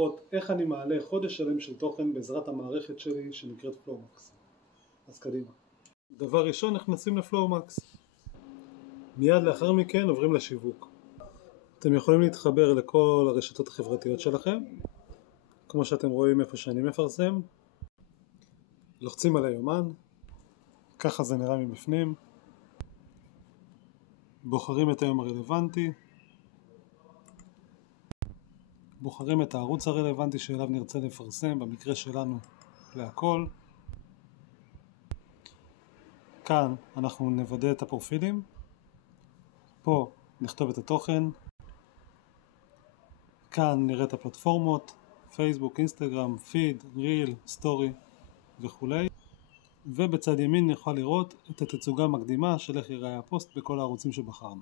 לראות איך אני מעלה חודש שלם של תוכן בעזרת המערכת שלי שנקראת פלואומקס. אז קדימה. דבר ראשון, נכנסים לפלואומקס. מיד לאחר מכן עוברים לשיווק. אתם יכולים להתחבר לכל הרשתות החברתיות שלכם, כמו שאתם רואים איפה שאני מפרסם. לוחצים על היומן, ככה זה נראה מבפנים. בוחרים את היום הרלוונטי, בוחרים את הערוץ הרלוונטי שאליו נרצה לפרסם, במקרה שלנו להכל. כאן אנחנו נוודא את הפרופילים, פה נכתוב את התוכן, כאן נראה את הפלטפורמות, פייסבוק, אינסטגרם, פיד, ריל, סטורי וכו'. ובצד ימין נוכל לראות את התצוגה המקדימה של איך ייראה הפוסט בכל הערוצים שבחרנו.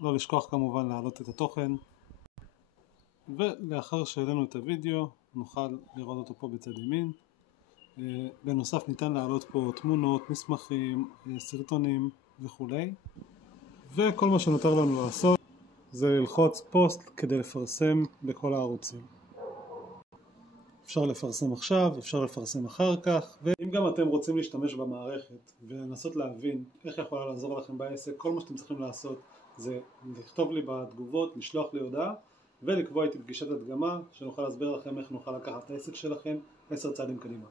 לא לשכוח כמובן להעלות את התוכן, ולאחר שהעלינו את הוידאו נוכל לראות אותו פה בצד ימין. בנוסף ניתן להעלות פה תמונות, מסמכים, סרטונים וכו'. וכל מה שנותר לנו לעשות זה ללחוץ פוסט כדי לפרסם בכל הערוצים. אפשר לפרסם עכשיו, אפשר לפרסם אחר כך, ואם גם אתם רוצים להשתמש במערכת ולנסות להבין איך יכולה לעזור לכם בעסק, כל מה שאתם צריכים לעשות זה לכתוב לי בתגובות, לשלוח לי הודעה ולקבוע איתי פגישת הדגמה שנוכל להסביר לכם איך נוכל לקחת את העסק שלכם 10 צעדים קדימה.